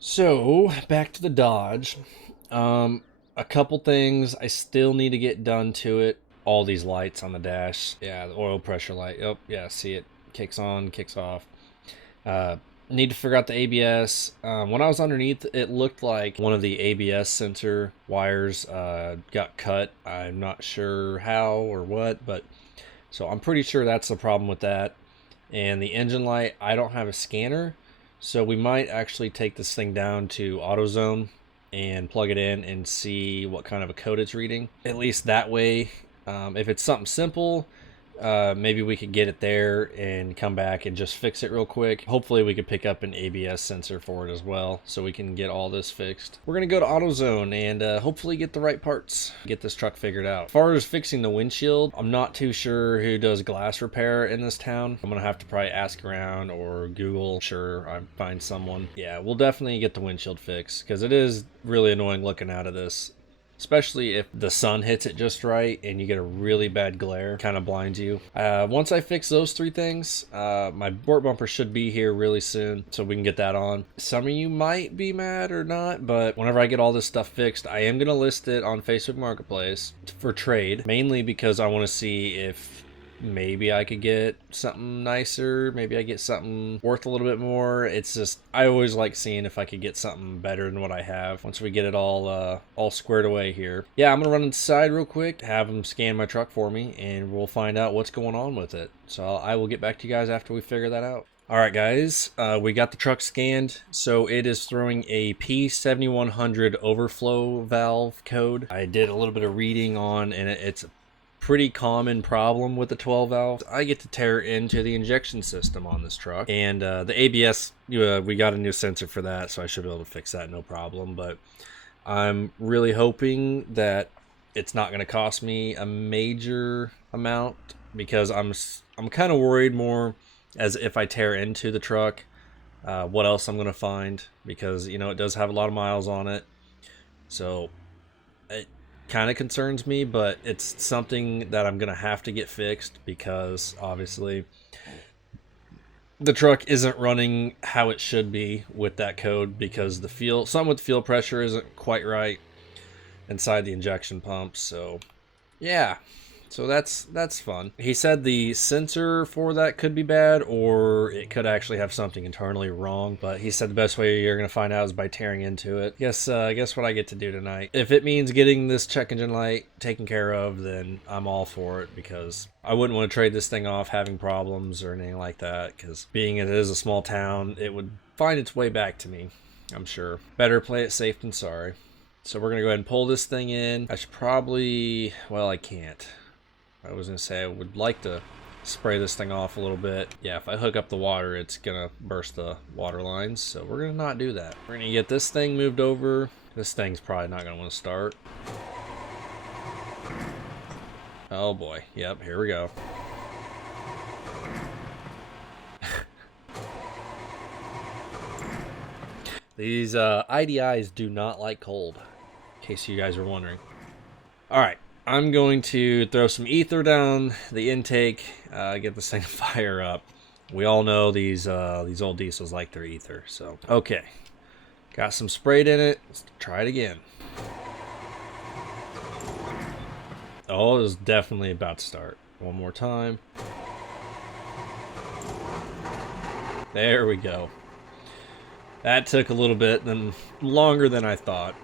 So back to the Dodge. Um, a couple things I still need to get done to it. All these lights on the dash. Yeah, the oil pressure light. Oh, yeah, see it kicks on, kicks off. Uh, Need to figure out the ABS. When I was underneath, it looked like one of the ABS sensor wires got cut. I'm not sure how or what, but so I'm pretty sure that's the problem with that. And the engine light, I don't have a scanner, so we might actually take this thing down to AutoZone and plug it in and see what kind of a code it's reading. At least that way, if it's something simple, maybe we could get it there and come back and just fix it real quick. Hopefully we could pick up an ABS sensor for it as well, so we can get all this fixed. We're gonna go to AutoZone and hopefully get the right parts, get this truck figured out. As far as fixing the windshield, I'm not too sure who does glass repair in this town. I'm gonna have to probably ask around or Google. Sure, I find someone. Yeah, we'll definitely get the windshield fixed because it is really annoying looking out of this, especially if the sun hits it just right and you get a really bad glare, kind of blinds you. Once I fix those three things, my sport bumper should be here really soon, so we can get that on. Some of you might be mad or not, but whenever I get all this stuff fixed, I am gonna list it on Facebook Marketplace for trade, mainly because I want to see if maybe I could get something nicer. Maybe I get something worth a little bit more. It's just I always like seeing if I could get something better than what I have once we get it all squared away here. Yeah, I'm gonna run inside real quick, have them scan my truck for me, and we'll find out what's going on with it. So I will get back to you guys after we figure that out. All right, guys, we got the truck scanned. So it is throwing a P7100 overflow valve code. I did a little bit of reading on, and it's pretty common problem with the 12 valve. I get to tear into the injection system on this truck, and the ABS, we got a new sensor for that, so I should be able to fix that no problem. But I'm really hoping that it's not going to cost me a major amount, because I'm kind of worried more as if I tear into the truck, what else I'm going to find, because it does have a lot of miles on it. So it kind of concerns me, but it's something that I'm gonna have to get fixed, because obviously the truck isn't running how it should be with that code, because something with the fuel pressure isn't quite right inside the injection pump. So yeah, so that's fun. He said the sensor for that could be bad, or it could actually have something internally wrong. But he said the best way you're gonna find out is by tearing into it. Guess what I get to do tonight. If it means getting this check engine light taken care of, then I'm all for it, because I wouldn't want to trade this thing off having problems or anything like that. Because being it is a small town, it would find its way back to me, I'm sure. Better play it safe than sorry. So we're gonna go ahead and pull this thing in. I should probably, well, I can't. I was gonna say I would like to spray this thing off a little bit. Yeah, if I hook up the water, it's gonna burst the water lines, so we're gonna not do that. We're gonna get this thing moved over. This thing's probably not gonna want to start. Oh boy, yep, here we go. These IDIs do not like cold, in case you guys are wondering. All right, I'm going to throw some ether down the intake, get this thing to fire up. We all know these old diesels like their ether. So okay, got some sprayed in it. Let's try it again. Oh, it was definitely about to start. One more time. There we go. That took a little bit longer than I thought.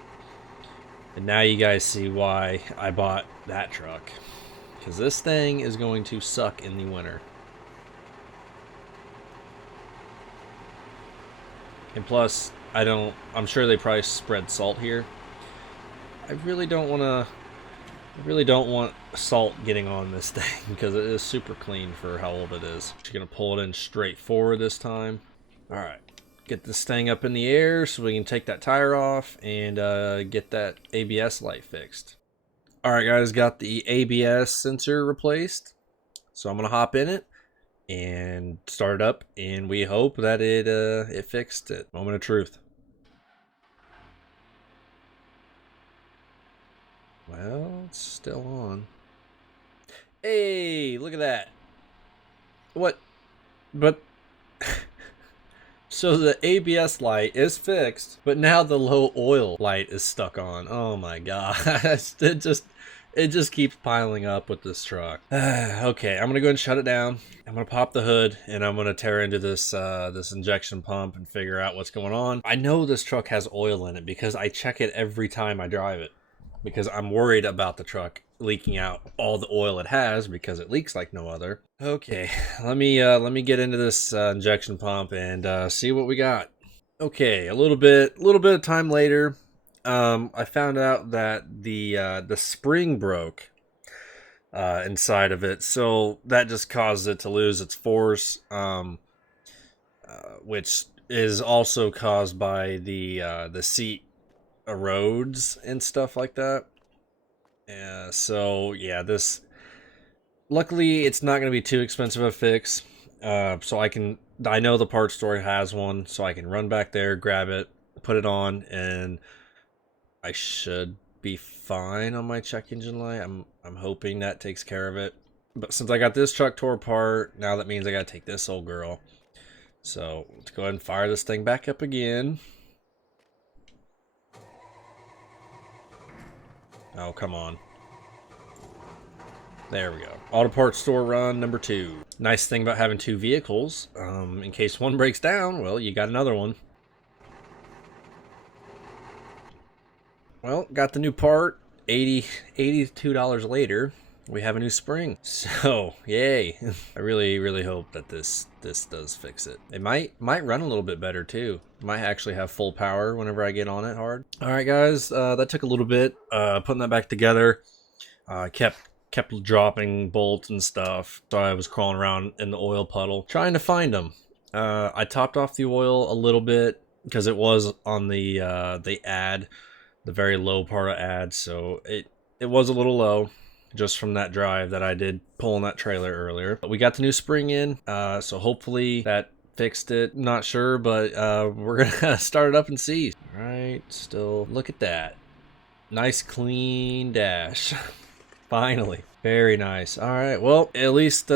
And now you guys see why I bought that truck. Because this thing is going to suck in the winter. And plus, I'm sure they probably spread salt here. I really don't want salt getting on this thing, because it is super clean for how old it is. Just gonna pull it in straight forward this time. All right, get this thing up in the air so we can take that tire off and get that ABS light fixed. All right, guys, got the ABS sensor replaced, so I'm gonna hop in it and start it up, and we hope that it fixed it. Moment of truth. Well, it's still on. Hey, look at that. What? But So the ABS light is fixed, but now the low oil light is stuck on. Oh my gosh. It just keeps piling up with this truck. Okay, I'm gonna go ahead and shut it down. I'm gonna pop the hood and I'm gonna tear into this this injection pump and figure out what's going on. I know this truck has oil in it because I check it every time I drive it, because I'm worried about the truck leaking out all the oil it has, because it leaks like no other. Okay, let me get into this injection pump and see what we got. Okay, a little bit of time later, I found out that the spring broke inside of it, so that just caused it to lose its force, which is also caused by the seat erodes and stuff like that. So yeah, this, luckily it's not going to be too expensive a fix. So I know the parts store has one, so I can run back there, grab it, put it on, and I should be fine on my check engine light. I'm hoping that takes care of it. But since I got this truck tore apart, now that means I gotta take this old girl. So let's go ahead and fire this thing back up again. Oh, come on. There we go. Auto parts store run number 2. Nice thing about having 2 vehicles, in case one breaks down, well, you got another one. Well, got the new part. $82 later, we have a new spring. So, yay. I really hope that this does fix it. It might run a little bit better too. Might actually have full power whenever I get on it hard. All right, guys, that took a little bit putting that back together. Kept dropping bolts and stuff, so I was crawling around in the oil puddle trying to find them. I topped off the oil a little bit because it was on the ad, the very low part of ad, so it was a little low just from that drive that I did pulling that trailer earlier. But we got the new spring in, so hopefully that fixed it. Not sure, but we're gonna start it up and see. All right, still, look at that, nice clean dash. Finally, very nice. All right, well, at least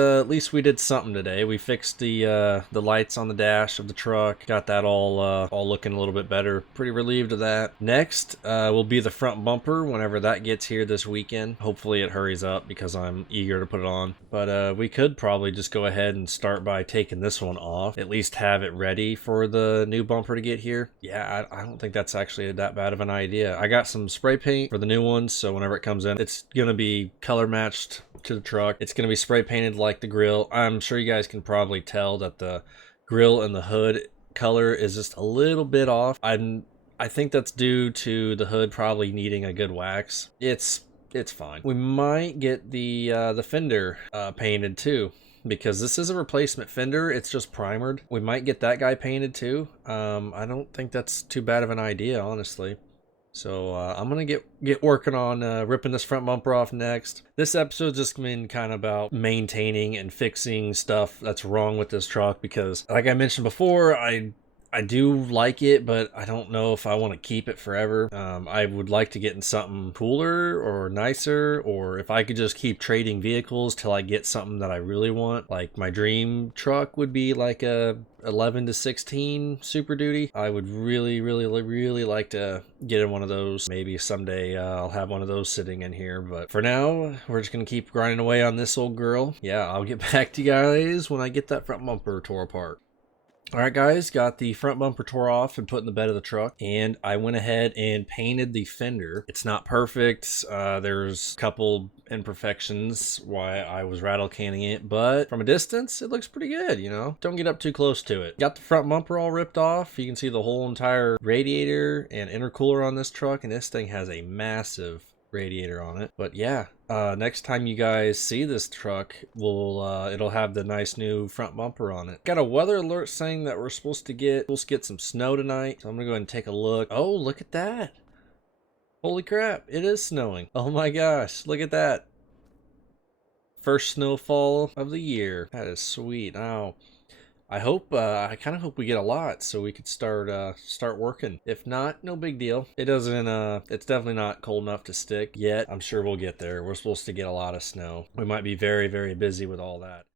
we did something today. We fixed the lights on the dash of the truck, got that all looking a little bit better. Pretty relieved of that. Next will be the front bumper whenever that gets here this weekend. Hopefully it hurries up because I'm eager to put it on. But we could probably just go ahead and start by taking this one off, at least have it ready for the new bumper to get here. Yeah, I don't think that's actually that bad of an idea. I got some spray paint for the new ones, so whenever it comes in, it's gonna be color matched to the truck. It's going to be spray painted like the grill. I'm sure you guys can probably tell that the grill and the hood color is just a little bit off. I think that's due to the hood probably needing a good wax. It's fine. We might get the fender painted too, because this is a replacement fender. It's just primered. We might get that guy painted too. I don't think that's too bad of an idea, honestly. So I'm gonna get working on ripping this front bumper off next. This episode's just been kind of about maintaining and fixing stuff that's wrong with this truck, because like I mentioned before, I do like it, but I don't know if I want to keep it forever. I would like to get in something cooler or nicer, or if I could just keep trading vehicles till I get something that I really want. Like my dream truck would be like a 11 to 16 Super Duty. I would really like to get in one of those. Maybe someday I'll have one of those sitting in here, but for now we're just gonna keep grinding away on this old girl. Yeah, I'll get back to you guys when I get that front bumper tore apart. Alright guys, got the front bumper tore off and put in the bed of the truck, and I went ahead and painted the fender. It's not perfect, there's a couple imperfections why I was rattle canning it, but from a distance it looks pretty good, you know? Don't get up too close to it. Got the front bumper all ripped off. You can see the whole entire radiator and intercooler on this truck, and this thing has a massive radiator on it. But yeah, next time you guys see this truck, it'll have the nice new front bumper on it. Got a weather alert saying that we're supposed to get some snow tonight, so I'm gonna go ahead and take a look. Oh, look at that. Holy crap, it is snowing. Oh my gosh, look at that. First snowfall of the year. That is sweet. Now I kind of hope we get a lot so we could start working. If not, no big deal. It's definitely not cold enough to stick yet. I'm sure we'll get there. We're supposed to get a lot of snow. We might be very busy with all that.